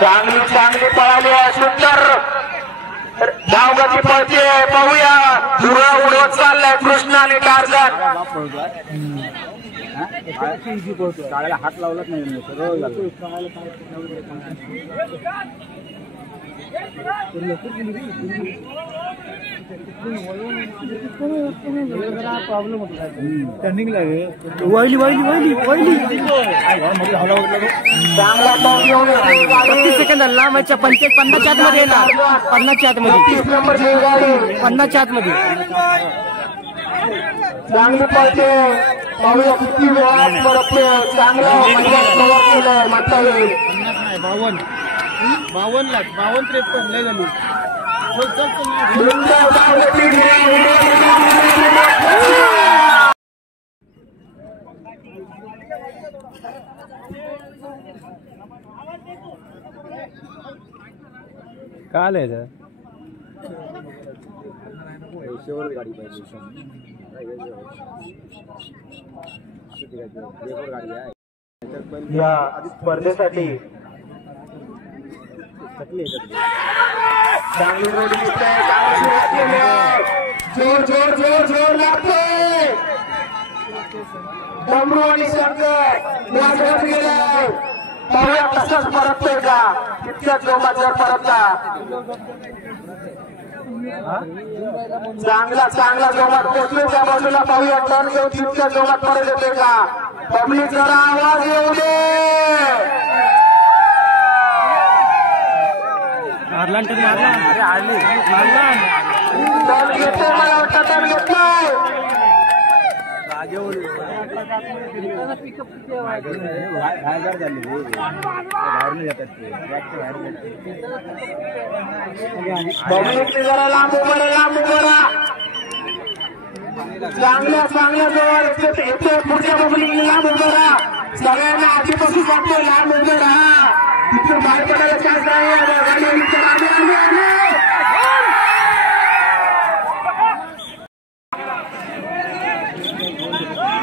चांगली चांगली पळाली आहे, सुंदर धावगती पळते. पाहूया धुरा उडवत चाललाय कृष्णा आणि टार्झन. हात लावलाच नाही प्रॉब्लेम होता टर्निंग लागे वळली वळली वळली वळली 35 सेकंद लांबच्या 50च्या आतमध्ये येणार 50च्या आतमध्ये 50च्या आतमध्ये चांगली पळते. पाहूया किती वेळात पडते. चांगला केलंय म्हणता येईल. 52 लाख 52-53 लय झाली. काय आलंय तर गाडी पाहिजे या स्पर्धेसाठी चांगली जोड दिसते. जोर जोर जोर जोर लागते. डमरू आणि शंकर वाजवत गेलाय. पाहूया तसंच परततोय का, तितक्याच जोमात जर परतला. चांगला चांगला जोमात पोचले त्या बाजूला. पाहूया टर्न घेऊन तितक्या जोमात परत येते का. पब्लिक जरा आवाज येऊ दे. मारला टर्न घेतोय, मला वाटतं टर्न घेतोय. पब्लिकने जरा लांब उभं लांब उभं. चांगल्या चांगल्या जवळ येते पुढच्या पब्लिकने लांब उभं राहा. सगळ्यांना आधीपासून वाटतोय लांब उभं राहा. तिथून बाहेर पडायला चान्स नाही.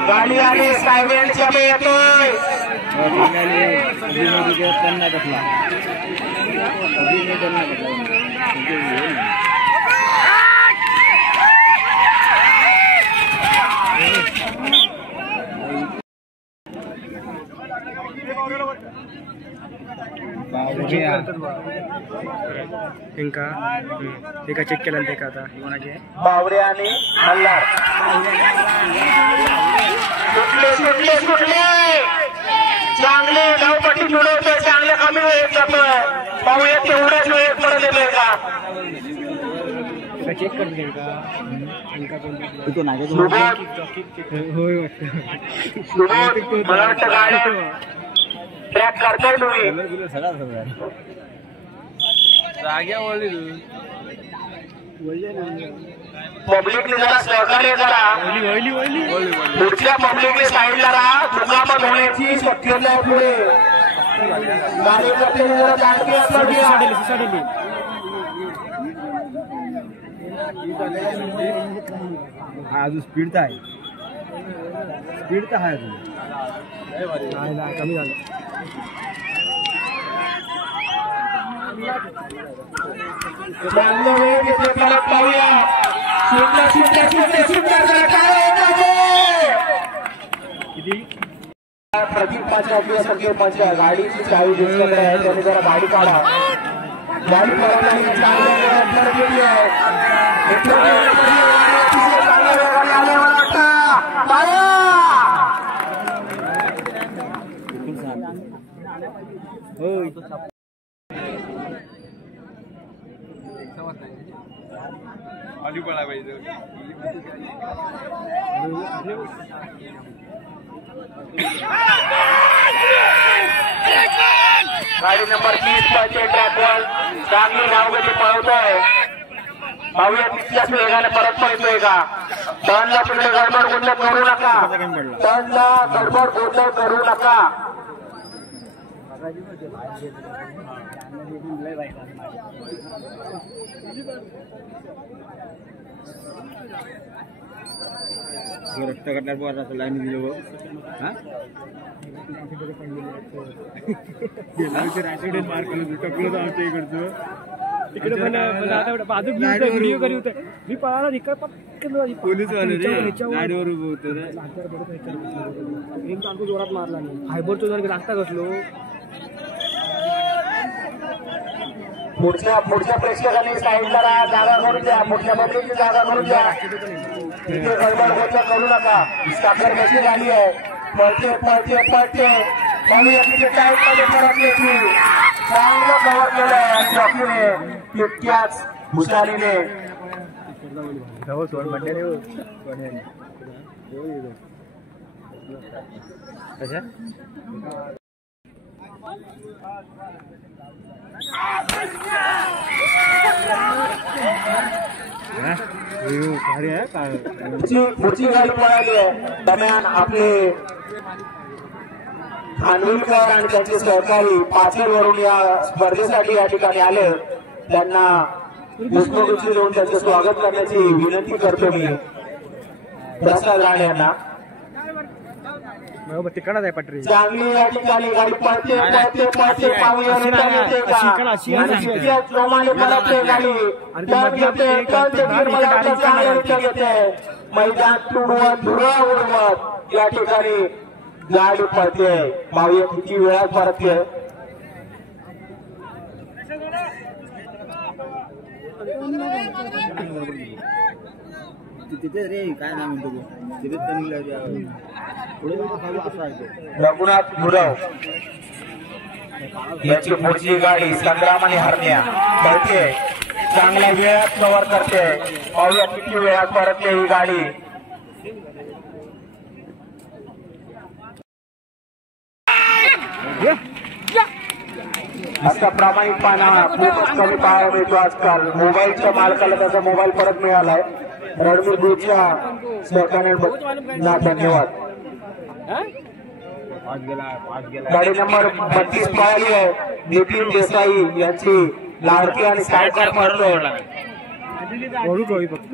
गाडी आली सायलेंटच्या मध्ये येतोय. एका चेक केला ते का आता कोणाचे बावरे आणि मल्हार सुटले सुटले सुटले. चांगले धावपट्टी जुळवतोय. चांगले कमी वेळेत जातोय. पाहूया तेवढ्याच वेळेत परत येतोय का. चेक करते का मला वाटतं गाड्या ट्रॅक करताय तुम्ही. पब्लिकने जरा सहकार्य करा. पुढच्या पब्लिकने साईडला राहा. दुखापत होण्याची शक्यता आहे पुढे. कार्यकर्त्यांनी जरा दांडगी अजून स्पीड तर आहे. स्पीड तर आहे अजून कमी झालं. चांगलं वेळ घेतले परत पाहूया. सुटला सुटला सुटले सुटला प्रदीप पाचव्या किंवा संकेत पाचव्या गाडीची चावी दिसत आहे. त्याने जरा गाडी काढा. गाडी काढायला चांगल्या वेळात परत गेली आहे. चांगल्या वेगाने आले मला वाटतं. गाडी नंबर 30 पळते ट्रॅकवर. चांगली धावगती पळवतोय. पाहूया तितक्याच वेगाने परत पळतोय का. टर्नला तिकडे गडबड गोंधळ करू नका. टर्नला गडबड गोंधळ करू नका. रक्त करणार बोला लाईन दिलो हा मार केलं टकलं आमच्या इकडचं तिकडे पण आता बाजू व्हिडिओ करी होते मी पळाला रिकाल पोलीस वाले रे गाडीवर उभं होतं रे एक चालतो जोरात मारला नाही फायबरचं जर रास्ता घसलो पुढच्या प्रेक्षकांनी साईड करा जागा करून द्या पुढच्या पब्लिकची जागा करून द्या तिथे गडबड गोंधळ करू नका साखर कशी झाली आहे पळते पाहूया तिथे टाईट मध्ये परत येतील चांगलं कव्हर केलं आहे जॉकीने तितक्याच हुशारीने पुढची गाडी पळाली आहे दरम्यान आपले खानविलकर आणि त्यांचे सहकारी पाचेरवरून या स्पर्धेसाठी या ठिकाणी आले त्यांना पुष्पगुच्छ देऊन त्यांचे स्वागत करण्याची विनंती करतो मी प्रसाद राणे यांना तिकडच आहे पटरी चांगली या ठिकाणी गाडी पळते पाहूया रिटर्न येते का आणि तितक्याच जोमाने पळते गाडी रिटर्न येते मैदान तुडवत धुरा उडवत या ठिकाणी गाडी पळते पाहूया किती वेळात परतते तिथे रे काय नाव म्हणतो तिथे रघुनाथ गुरव याची पुढची गाडी संग्राम आणि हरण्या पळते चांगल्या वेळात कव्हर करते पाहूया किती वेळात परतते ही गाडी असा प्रामाणिकपणा खूपच कमी पाहायला मिळतो आजकाल मोबाईलच्या मालकाला त्याचा मोबाईल परत मिळालाय रणवीर ग्रुपच्या सहकार्याने धन्यवाद गाडी नंबर 32 पळाली आहे नितीन देसाई यांची लाडकी आणि सायकार पळतो फक्त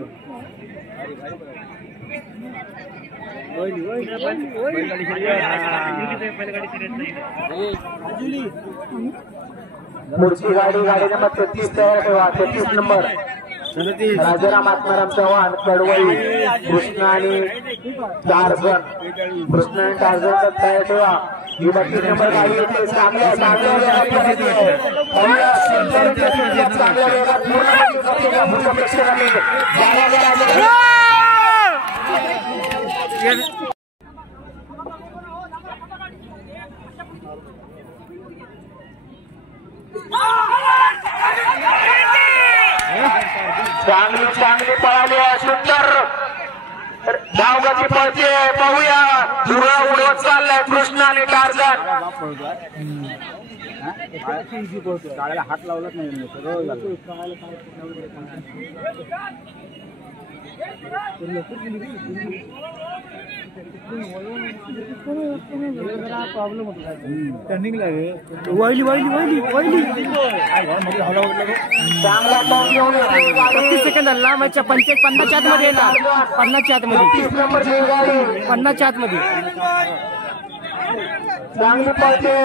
पुढची गाडी नंबर 33 तयार ठेवा 33 नंबर राजाराम आत्माराम चव्हाण कडवई कृष्णा आणि टार्झन तयार ठेवा ही 32 नंबर गाडी येते चांगल्या वेगात पूर्ण प्रेक्षकांनी चांगली पळाली आहे सुंदर धावगती पळते पाहूया धुरा उडवत चाललाय कृष्णा आणि टार्झन हात लावलाच नाही प्रॉब्लेम होता टर्निंग लागे वाईली 35 सेकंद हल्ला मग 50च्या आतमध्ये येणार 50च्या आतमध्ये चांगली पळते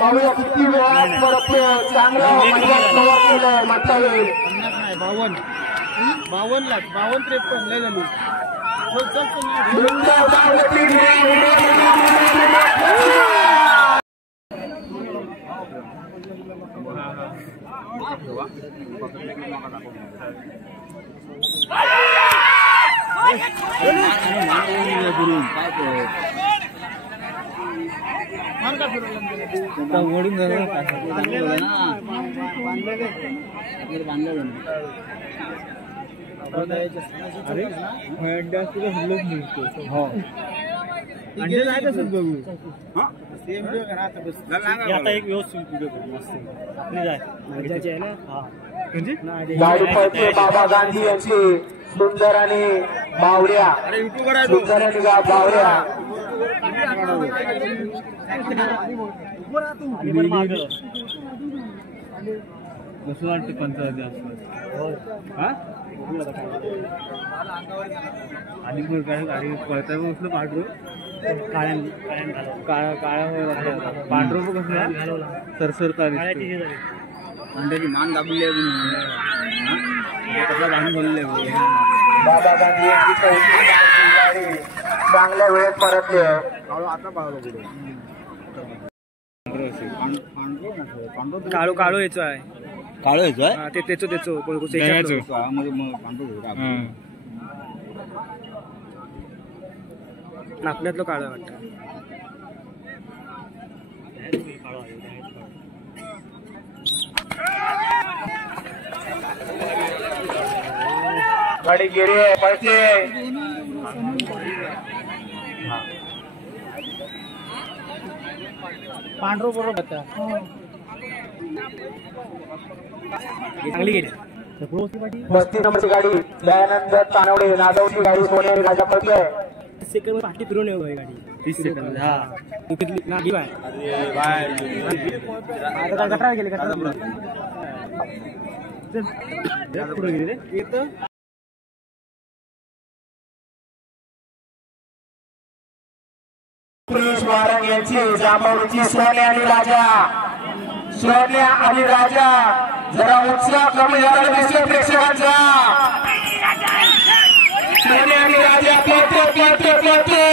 पाहूया किती वेळात परतते चांगलं केलंय म्हणता येईल 52 53 लय झाली ओढून झालं एक व्यवस्थित गाडी पळते बाबा गांधी यांची सुंदर आणि बावऱ्या पंचायत हा आणि गाडी पळता बसलं पांढरू काळ्या पांढरू कसं सरसरता अंड्याची मान दाबली कसला बांधून बोलले बाबा गांधी यांची चौथी गाडी चांगल्या वेळेत परतली आहे. आता पाहिलं पुढे काळू काळू यायचो आहे काळो यायचो आहे ते त्याचो त्याचो नापण्यातलं काळं वाटतं गाडी गेली आहे पळते पांढरू बरोबर चांगली गेली 35 नंबरची गाडी दयानंद तानवडे नादवची गाडी सोन्याची राजा पळते आहे. सेकंड पाठी फिरून येऊ गाडी 30 सेकंद हा नागी बाय आता गटारा गेले गटारा पुढे गेले रे येतं प्रिन्स वारंग यांची जांभवडीची सोन्या आणि राजा सोन्या आणि राजा जरा उत्साह कमी झाला दिसले प्रेक्षकांचा. सोन्या आणि राजा पळते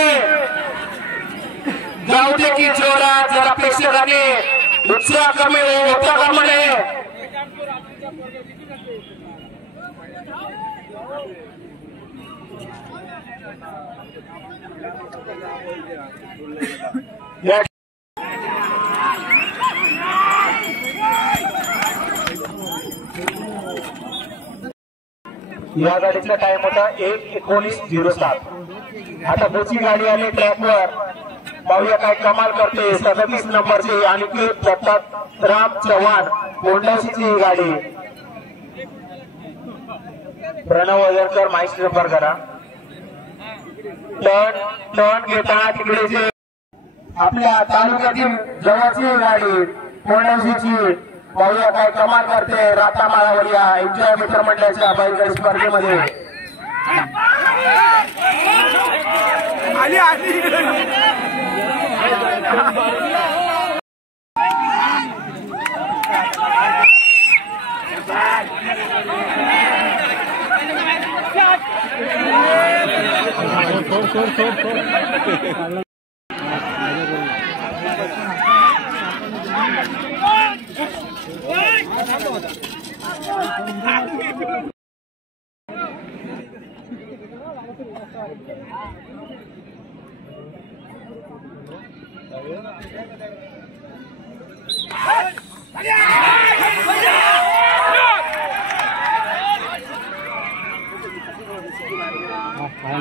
जाऊ दे की जोरात जरा प्रेक्षकांनी उत्साह कमी होता का म्हणे. या गाडीचा टाइम होता 1:19:07. आता पुढची गाडी आली ट्रॅकवर पाहूया काय कमाल करते. 37 नंबरची आणि दत्ताराम चव्हाण कोंडाशीची गाडी. प्रणव वजरकर माहिती नंबर करा. टर्न घेताना तिकडे जे आपल्या तालुक्यातील जवळची गाडी कोंडाशीची पाहूया काय कमाल करते. रातामाळावर या एन्जॉय मित्र मंडळाच्या बैलगाडी स्पर्धेमध्ये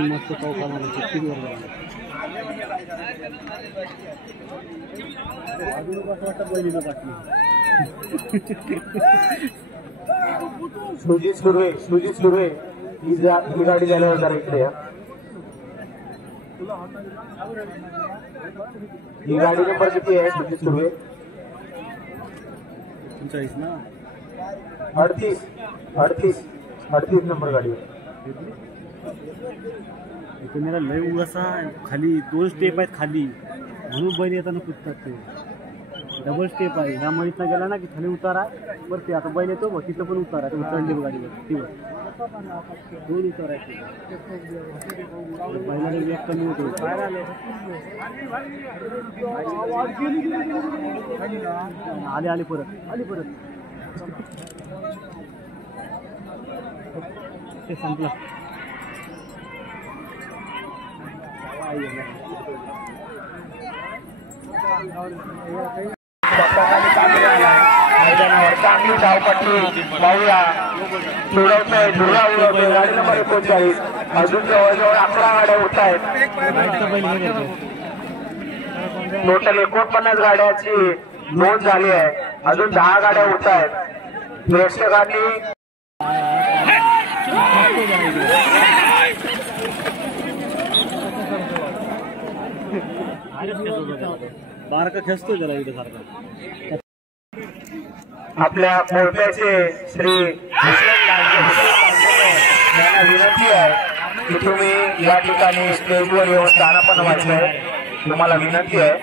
मस्त सुजित सुर्वे ही गाडी झाल्यावर जरा इकडे ही गाडी नंबर किती आहे. सुजित सुर्वे 38 नंबर गाडी. मेरा लय उगासा खाली 2 स्टेप आहेत खाली म्हणून बैल येताना कुदतात ते. डबल स्टेप आहे ह्या मळीतनं गेला ना की खाली उतारा बरं ते आता बैल येतो बघ तिथं पण उतारा ते उतरले गाडीवर तेव्हा 2 उतार आहेत बैलाला वेग कमी होतो. आले परत ते संपला. मैदानावर चांगली धावपट्टी पाहूया. उडवतोय गाडी नंबर 39. अजून जवळजवळ 11 गाड्या उडत आहेत. टोटल 49 गाड्याची नोंद झाली आहे. अजून 10 गाड्या उडत आहेत. प्रेक्षकांनी बारका खेचतोय त्याला इथे सारखा. आपल्या मोर्चाचे श्री त्यांना विनंती आहे की तुम्ही या ठिकाणी स्टेजवर येऊन गाणं पण वाजलंय, तुम्हाला विनंती आहे.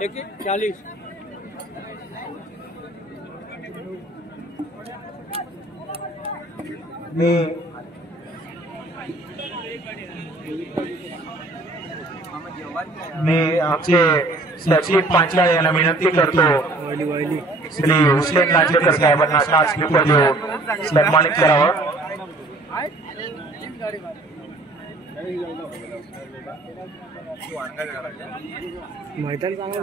एक 40 मी आमचे सचिन पांचाळ यांना विनंती करतो श्री हुसेन लांजेकर साहेबांना स्टार स्पीकर देऊन सन्मानित करावं. मैदान चांगलं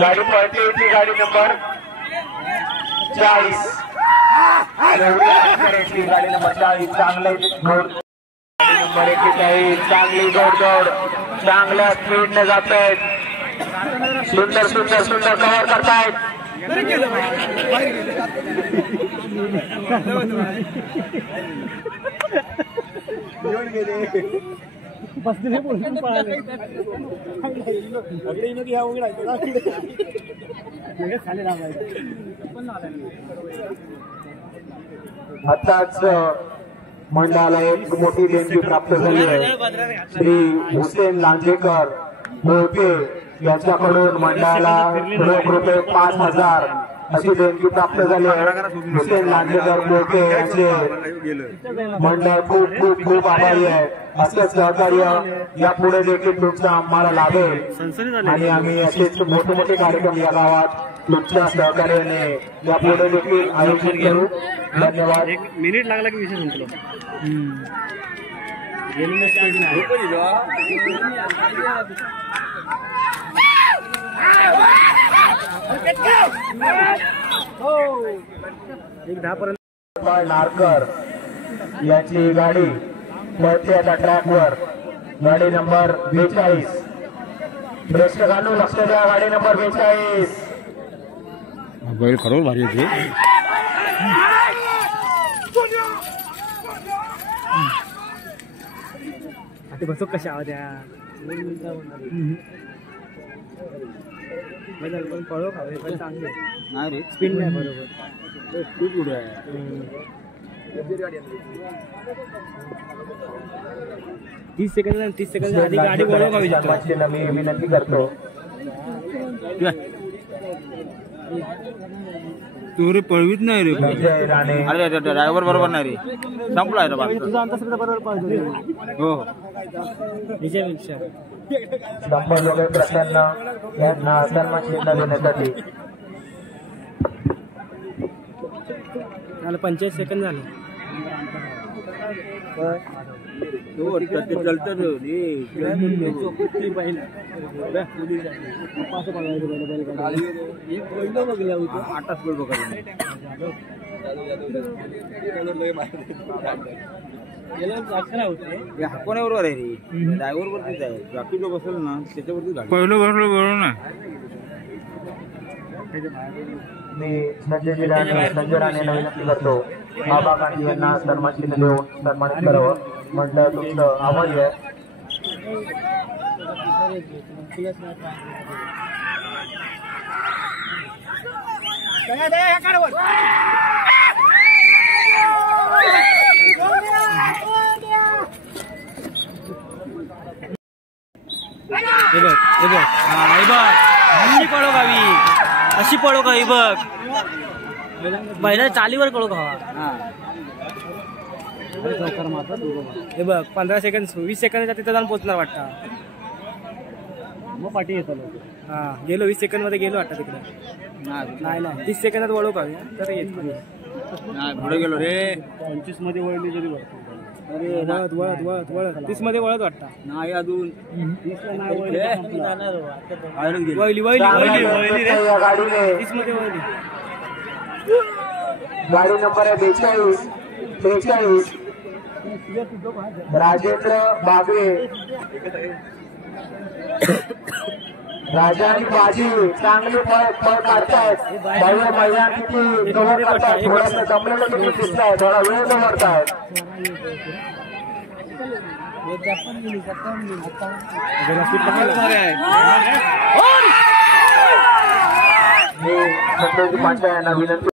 गाडी पळते होती, गाडी नंबर 40 गाडी नंबर 40 चांगले जोड, गाडी नंबर 41 चांगली जोड चांगल्या स्पीडने जात आहेत. सुंदर सुंदर सुंदर कव्हर करतायत. आताच मंडळाला एक मोठी देणगी प्राप्त झाली आहे. श्री हुसेन लांजेकर मोठे यांच्याकडून मंडळाला रोख रुपये 5,000 अशी देणगी प्राप्त झाली आहे. हुसेन लांजेकर मोठे यांचे मंडळ खूप खूप खूप आभारी आहे. असंच सहकार्य यापुढे देखील तुमचं आम्हाला लाभेल आणि आम्ही असेच मोठे मोठे कार्यक्रम या गावात तुमच्या सहकार्याने यापुढे देखील आयोजित करू. धन्यवाद. 1 मिनिट लागला की विषय संपला. नारकर यांची गाडी पळते आता ट्रॅकवर, गाडी नंबर 42. प्रेक्षकांनो लक्ष द्या, गाडी नंबर 42. बैल खरोखर भारी होती. आता बसो कशा होत्या पण पळो खावे पण चांगले नाही रे, स्पीड नाही बरोबर, खूप उड्या आहे. 30 सेकंद आधी गाडी वळवा. मी विनंती करतो तू रे पळवीत नाही रे. अरे ड्रायव्हर बरोबर नाही रे, संपला तुझा अंतर बरोबर पाहिजे. हो शंभर लोक प्रसन्न यांना सन्मान चिन्ह देण्यासाठी. 45 सेकंद झाले. कोणाबरोबर आहे रे, ड्रायव्हर वरतीच आहे. बाकी जो बसेल ना त्याच्यावरती पहिलं बसलं बरोबर ना. मी संजय राणे यांना विनंती करतो बाबा गांधी यांना सन्मान चिन्ह देऊन सन्मानित करावं. म्हटलं तुमचं आभारी आहे. अशी पळो गावी, अशी पळो गावी बघ. पहिल्या चालीवर कळो खावा. हे बघ 15 सेकंद 20 सेकंदाच्या तिथं जाऊन पोहोचणार वाटतं. मग पाठी येतो. हा गेलो 20 सेकंद मध्ये गेलो वाटतं तिकडे. नाही 30 सेकंदात वळू का तर येत पुढे गेलो रे. 25 मध्ये वळली तरी वळत 30 मध्ये वळत वाटतं. नाही अजून 30 ला नाही वळली. गाडीने 30 मध्ये वळली. गाडी नंबर आहे 42 राजेंद्र बागवे राजा आणि बाजी चांगली पळ काढतायत. भव्य मैदान किती कव्हर करतायत. थोडंसं जमलेलं किती दिसत आहे. थोडा वेळ जमवतायत. यांना विनंती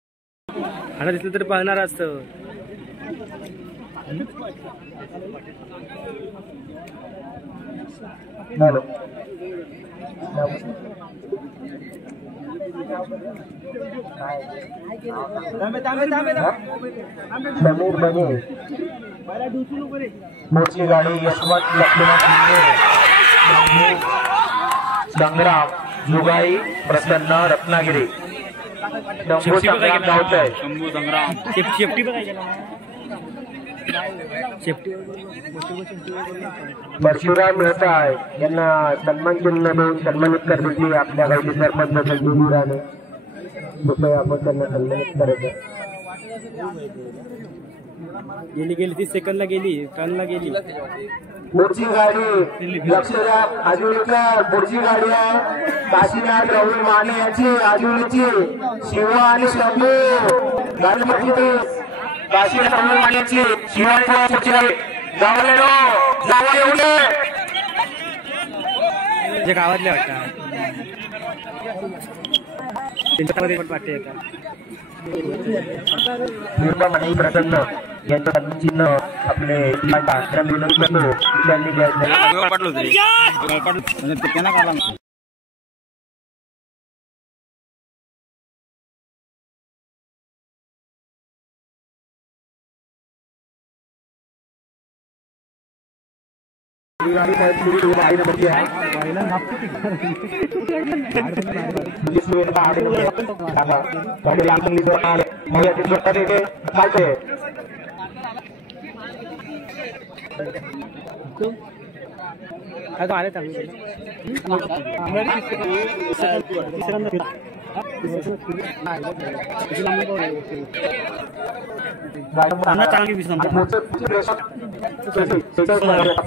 आता दिसलं तरी पाहणार असतं. हॅलो समीर बने मोठी गाडी यशवंत लक्ष्मण संग्राम जुगाई प्रसन्न रत्नागिरी शंभू संग्राम गावतोय. परशुराम मेहता यांना सन्मान चिन्ह देऊन सन्मानित करण्याची आपल्या गावचे सरपंच संजूराने कृपया आपण त्यांना सन्मानित करायचं. गेली 30 सेकंदला गेली, टर्नला गेली. पुढची गाडी लक्ष द्या. आजुलीकर पुढची गाडी आहे. काशीनाथ राहुल माने यांची आजुलीची शिवा आणि शंभू गाडी म्हणजे काशीनाथ राहुल माने यांची शिवा आणि पुढची गाडी गावलेलो जावं येऊन जे गावातले वाटतात त्यांच्यामध्ये पण वाटते येतात. निर्मणी प्रसन्न यांचं चिन्ह आपले विनंती करतो त्यांनी द्यायचं.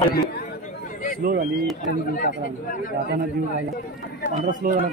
आले स्लो झाली. त्यांनी जीव टाकला. जाताना जीव राहिला. 15 स्लो झाला.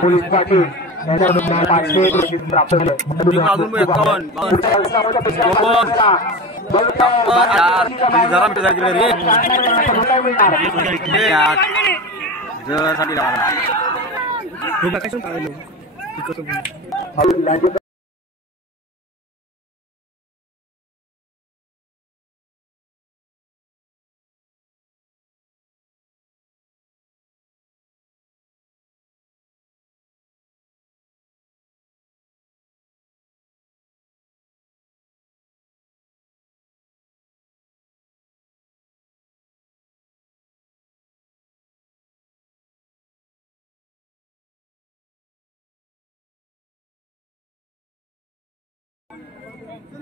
पोलीस पाटील प्राप्त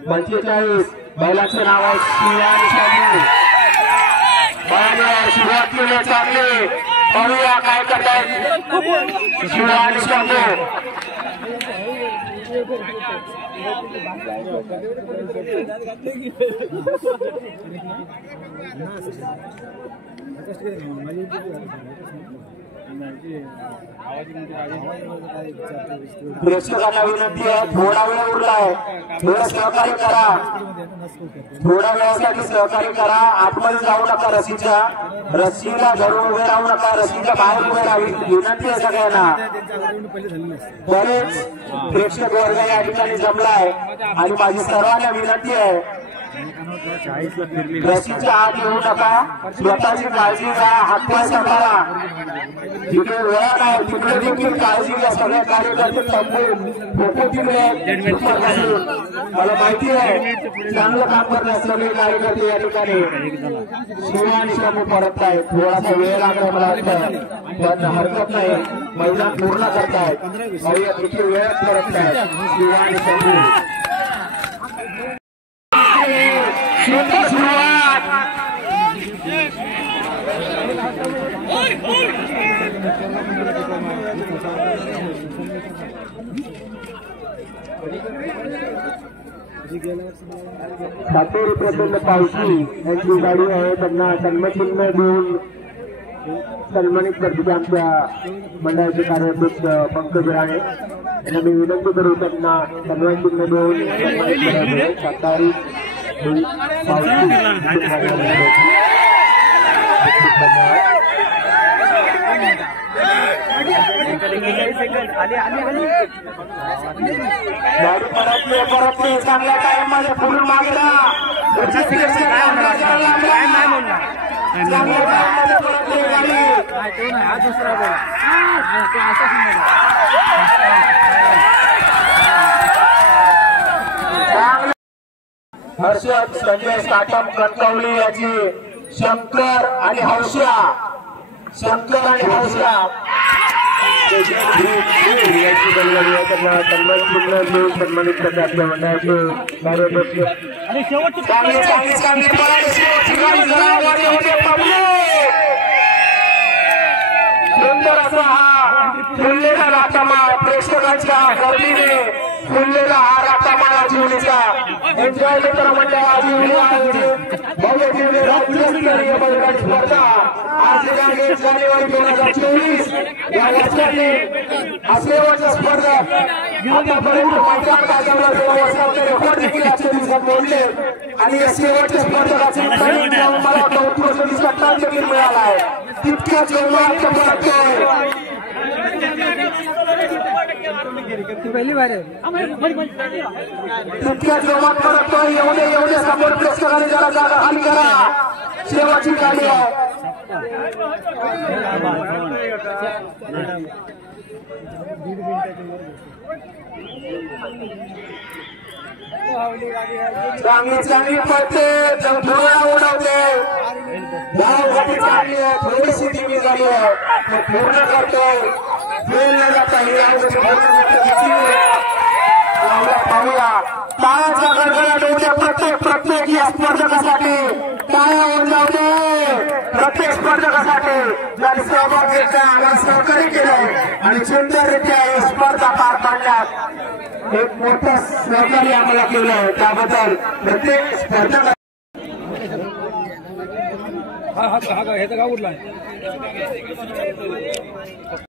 पंचेचाळीस बैलाचं नाव आहे शिवा आणि शंभू. सुरुवात केली चांगली. पाहूया काय करतायत शिवा आणि शंभू. प्रेक्षकांना विनंती आहे, थोडा वेळ उरलाय, थोडं सहकार्य करा, थोड्या वेळासाठी सहकार्य करा. आतमध्ये जाऊ नका, रस्सीला धरून उभे राहू नका, रस्सीच्या बाहेर उभे राहावी विनंती आहे सगळ्यांना. बरेच प्रेक्षक वर्ग या ठिकाणी जमलाय आणि माझी सर्वांना विनंती आहे, रस्सीच्या आत येऊ नका, स्वतःची काळजी घ्या, हातपाय सांभाळा. जिथे वेळा नाही तिकडे देखील काळजी घ्या. सगळे कार्यकर्ते तिकडे मला माहिती आहे चांगलं काम करतात सगळे कार्यकर्ते या ठिकाणी. शिवा आणि शंभू परत आहेत, थोडासा वेळ लागला मला वाटतं, पण हरकत नाही, मैदान पूर्ण करतायत, किती वेळ परत आहेत शिवा आणि शंभू. सुरुवात सातेरी प्रचंड पावशी यांची गाडी आहे, त्यांना सन्मानचिन्ह देऊन सन्मानित करते आमच्या मंडळाचे कार्याध्यक्ष पंकज राणे यांना मी विनंती करू, त्यांना सन्मानचिन्ह देऊन सन्मानित करावे. सातारी परत चांगल्या टाइम मध्ये पुढून मागेला हर्षद संजय साटम कणकवली याची शंकर आणि हौशा सन्मानित करतात आपल्या मंडळाचे कार्याध्यक्ष. सुंदर असा हा फुललेला रातामाळ, प्रेक्षकांच्या गर्दीने फुललेला हा रातामाळ जीवनीचा एन्जॉय मित्र मंडळ भव्य दिव्य राज्यस्तरीय बैलगाडी स्पर्धा आज 1 जानेवारी 2024 या वर्षाची शेवटच्या स्पर्धेत आतापर्यंत मैदान गाजवलं गेलं रेकॉर्ड देखील आजच्या दिवसात मोडले आणि या शेवटच्या स्पर्धकाची मला वाटतं उत्कृष्ट दिवसा ताण देखील मिळाला आहे. तितक्याच जोमात परततोय, तितक्याच जोमात परततोय. एवढे समोर प्रेक्षकांनी जरा जागा खाली करा, शेवटची गाडी आहे. चांगली पडते, धुळा उडवते, धावगती चांगली आहे, थोडीशी धीमी झाली आहे, पूर्ण करतोय, फेल न जाता पाहूया. टाळ्याचा गडगडाट होते प्रत्येक या स्पर्धकासाठी, टाळ्या उंचावते प्रत्येक स्पर्धकासाठी ज्यांनी सहभाग घेतला, आम्हाला सहकार्य केलं आणि सुंदररित्या ही स्पर्धा पार पाडण्यात एक मोठं सहकार्य आम्हाला केलं आहे, त्याबद्दल प्रत्येक स्पर्धक हा ह्याचा गाव उरला आहे.